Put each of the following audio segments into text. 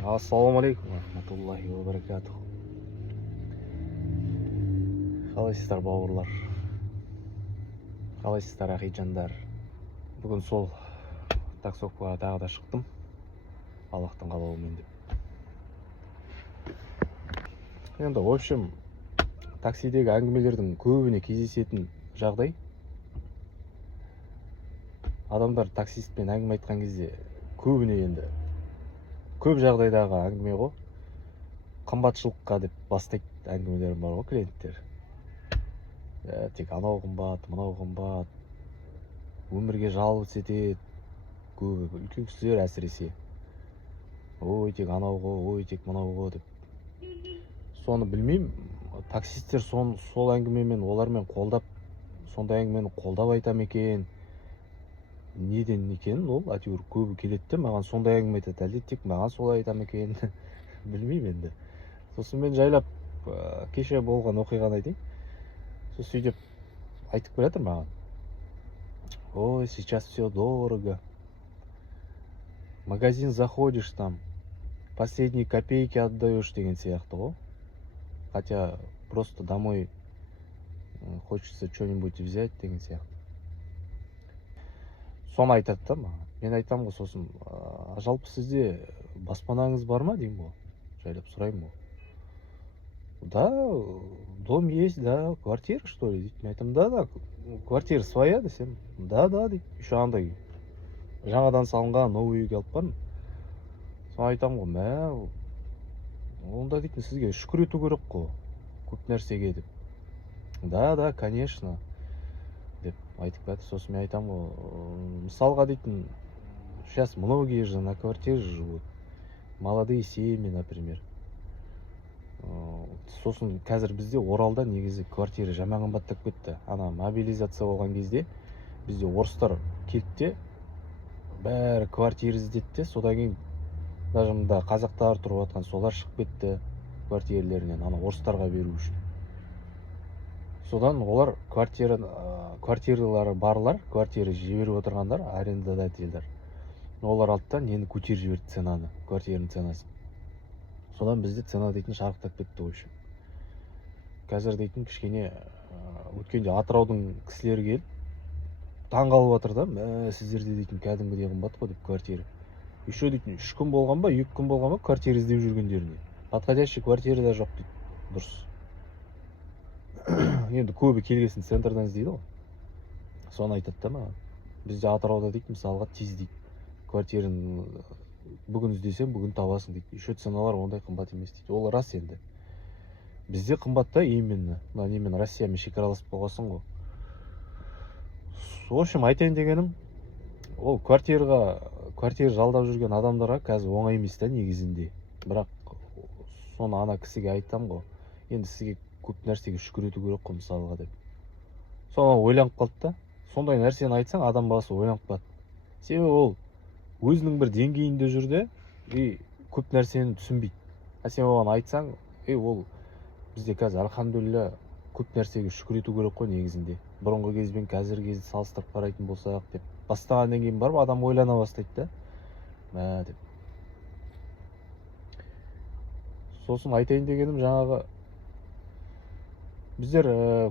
Ассалаумағалейкум рахматуллахи ва баракатух. Қалайсыздар бауырлар? Қалайсыздар ақиджандар? Бүгін сол таксовкаға тағы да шықтым. Аллахтың қалауымен деп. Енді, в общем, таксидегі әңгімелердің көбіне кездесетін жағдай. Адамдар таксистпен әңгіме айтқан кезде көбіне енді көп жағдайдағы әңгіме ғой. Қымбатшылыққа деп бастайды әңгімелерім бар ғой клиенттер. Тек анау қымбат, мынау қымбат. Өмірге жалғыз етеді. Көбі үлкен кісілер әсіресе. Ой, тек анау ғой, ой, тек мынау ғой деп. Соны білмеймін. Таксистер сол әңгімемен, олармен қолдап, сондай әңгімені қолдап айтам екен. Неден екенін ол әйтеуір көбі келеді де маған сондай әңгіме айтады, әлде тек маған солай айтам екен. Білмеймін енді. Сосын мен жайлап кеше болған оқиғаны айтайын. Сосын сөйтіп айтып келатыр маған. Ой, сейчас все дорого. Магазин заходишь, там последние копейки отдаешь деген сияқты ғой. Хотя просто домой хочется что-нибудь взять деген сияқты. Соны айтады да маған. Мен айтам ғой сосын, жалпы сізде баспанаңыз бар ма деймін ғой. Жайлап сұраймын ғой. Да, дом есть, да, квартира что ли? Мен айтам, да, квартира своя десем. Да, дейді. Еще андай жаңадан салынған новый үйге алып бармын. Соны айтам ғой, мә, онда дейтін сізге шүкір ету керек қой, көп нәрсеге деп. Да, конечно. Деп айтып кетті. Сосын мен айтам ғой, мысалға дейтін, сейчас многие же на квартире живут, молодые семьи, например. Сосын қазір бізде Оралда негізі квартира жаман қымбаттап кетті. Ана мобилизация болған кезде бізде орыстар келді де, бәрі квартира іздеді де, содан кейін даже мында қазақтар тұрып жатқан солар шығып кетті квартиралерінен, ана орыстарға беру үшін. Содан олар квартиралары барлар, квартира жіберіп отырғандар, арендодательдер. Олар алды нені көтеріп жіберді ценаны, квартираның ценасын. Содан бізде цена дейтін шарықтап кетті общем. Қазір дейтін кішкене өткенде Атыраудың кісілері келіп, таңғалып жатыр да, сіздерде дейтін кәдімгідей қымбат қой деп квартира. Еще дейтін 3 күн болған ба, 2 күн болған ба квартира іздеп жүргендеріне. Подходящий квартира да жоқ дейді. Дұрыс. Енді көбі келгесін центрдан іздейді ғой. Соны айтады да маған. Бізде Атырауда дейді, мысалға тез дейді. Квартираны бүгін іздесем, бүгін табасың дейді. Еще ценалар ондай қымбат емес дейді. Ол рас енді. Бізде қымбатта именно Россиямен шекараласып болғасын ғой. В общем, айтайын дегенім, ол квартира жалдап жүрген адамдарға қазір оңай емес та негізінде. Бірақ соны ана кісіге айтам ғой. Енді сізге көп нәрсеге шүкір ету керек қой мысалға деп. Соны ойланып қалды да. Сондай нәрсені айтсаң, адам баласы ойланып қалады. Себебі ол өзінің бір деңгейінде жүрді, көп нәрсені түсінбейді. Сен оған айтсаң, ол бізде қазір альхамдулилля көп нәрсеге шүкір ету керек қой негізінде. Бұрынғы кезбен қазіргі кезді салыстырып қарайтын болсақ деп. Бастағаннан кейін барып адам ойлана бастайды да. Деп. Сосын айтайын дегенім жаңағы, біздер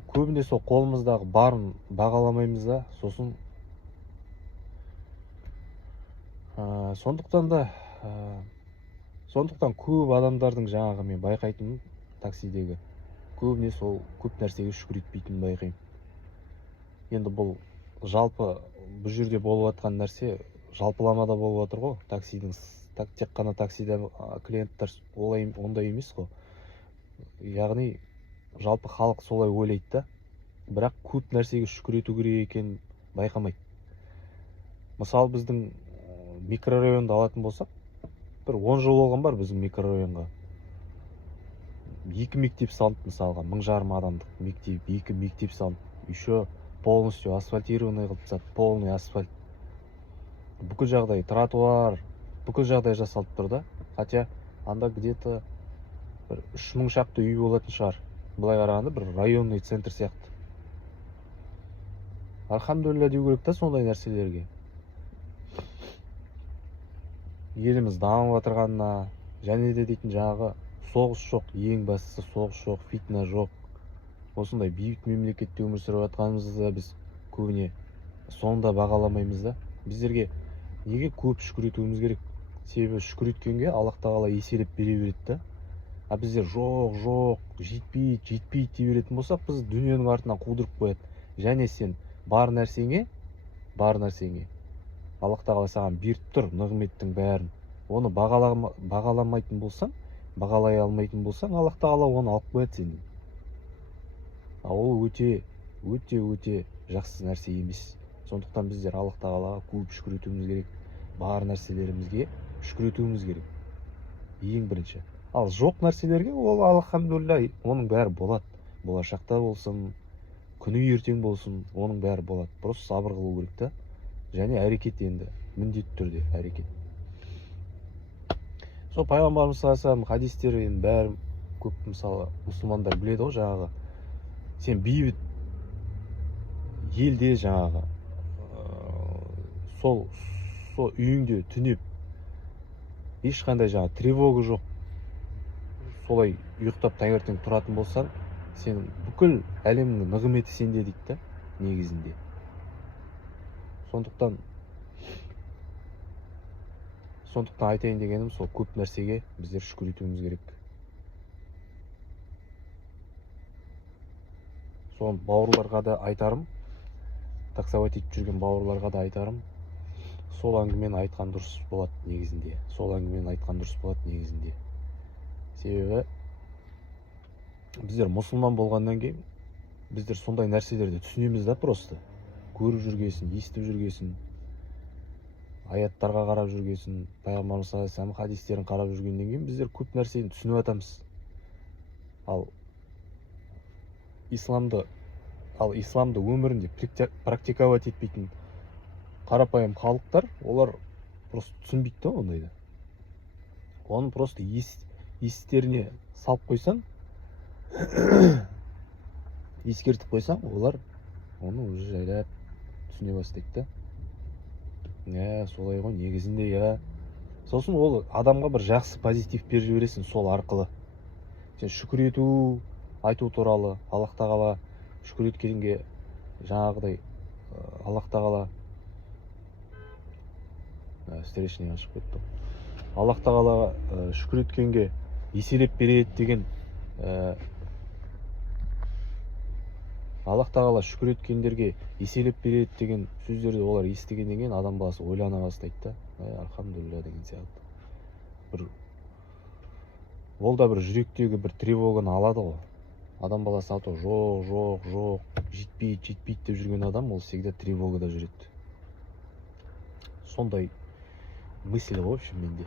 көбіне сол қолымыздағы барын бағаламаймыз да, сосын сондықтан көп адамдардың жаңағы мен байқайтыным таксидегі көбіне сол көп нәрсеге шүкір етпейтінін байқаймын. Енді бұл жалпы бұл жерде болып жатқан нәрсе жалпыламада болып жатыр ғой. Таксидің тек қана таксида клиенттер ондай емес қой. Яғни жалпы халық солай ойлайды да, бірақ көп нәрсеге шүкір ету керек екенін байқамайды. Мысалы біздің микрорайонды алатын болсақ, бір 10 жыл болған бар біздің микрорайонға. 2 мектеп салынды мысалға, 1500 адамдық мектеп, 2 мектеп салынды. Еще полностью асфальтированный қылып тастады, полный асфальт. Бүкіл жағдай, тротуар, бүкіл жағдай жасалып тұр да. Хотя анда где-то 3000 шақты үй болатын шығар. Былай қарағанда бір районный центр сияқты. Альхамдулилля деу керек та сондай нәрселерге. Еліміз дамып отырғанына, және де дейтін жаңағы соғыс жоқ, ең бастысы соғыс жоқ, фитна жоқ. Осындай бейбіт мемлекетте өмір сүріп жатқанымызды біз көбіне сонда бағаламаймыз да. Біздерге неге көп шүкір етуіміз керек? Себебі шүкір еткенге Аллах тағала еселеп бере береді да. А біздер жоқ, жетпейді дей беретін болсақ, біз дүниенің артынан қудырып қояды. Және сен бар нәрсеңе Аллах тағала саған беріп тұр нығметтің бәрін. Оны бағаламайтын болсаң, бағалай алмайтын болсаң, Аллах тағала оны алып қояды сенен. Ол өте жақсы нәрсе емес. Сондықтан біздер Аллах тағалаға көп шүкір етуіміз керек. Бар нәрселерімізге шүкір етуіміз керек. Ең бірінші. Ал жоқ нәрселерге ол алхамдулилля, оның бәрі болады. Болашақта болсын, күні ертең болсын, оның бәрі болады. Просто сабыр қылу керек та. Және әрекет, енді міндетті түрде әрекет. Сол пайғамбарымыз саллаллаху алейхи вассалам хадистері енді бәрі көп, мысалы мұсылмандар біледі ғой, жаңағы сен бейбіт елде жаңағы сол үйіңде түнеп ешқандай жаңағы тревога жоқ, солай ұйықтап таңертең тұратын болсаң, сен бүкіл әлемнің нығметі сенде дейді да, негізінде. Сондықтан айтайын дегенім, сол көп нәрсеге біздер шүкір етуіміз керек. Сол бауырларға да айтарым, таксовать етіп жүрген бауырларға да айтарым, сол әңгімені айтқан дұрыс болады негізінде. Себебі біздер мұсылман болғаннан кейін біздер сондай нәрселерді түсінеміз да, просто көріп жүргесін, естіп жүргесін, аяттарға қарап жүргесін, пайғамбарымыз саллаллаху алейхи вассалам хадистерін қарап жүргеннен кейін біздер көп нәрсені түсініп жатамыз. Ал исламды өмірінде практиковать етпейтін қарапайым халықтар, олар просто түсінбейді да ондайды. Оны просто естеріне салып қойсаң, ескертіп қойсаң, олар оны уже жайлап түсіне бастайды да. Солай ғой, негізінде. Сосын ол адамға бір жақсы позитив бере бересің сол арқылы. Сен шүкір айту туралы, Аллах тағала шүкір еткенге жаңағыдай Аллах тағала встречный ашып кетті. Аллах тағалаға шүкір еткенге еселеп береді деген, Аллах тағала шүкір еткендерге еселеп береді деген сөздерді олар естігеннен кейін адам баласы ойлана бастайды да. Алхамдулилля деген сияқты. Ол да бір жүректегі бір тревоганы алады ғой. Адам баласы жоқ, жетпейді деп жүрген адам, ол всегда тревогада жүреді. Сондай мысль ғой, в общем, менде.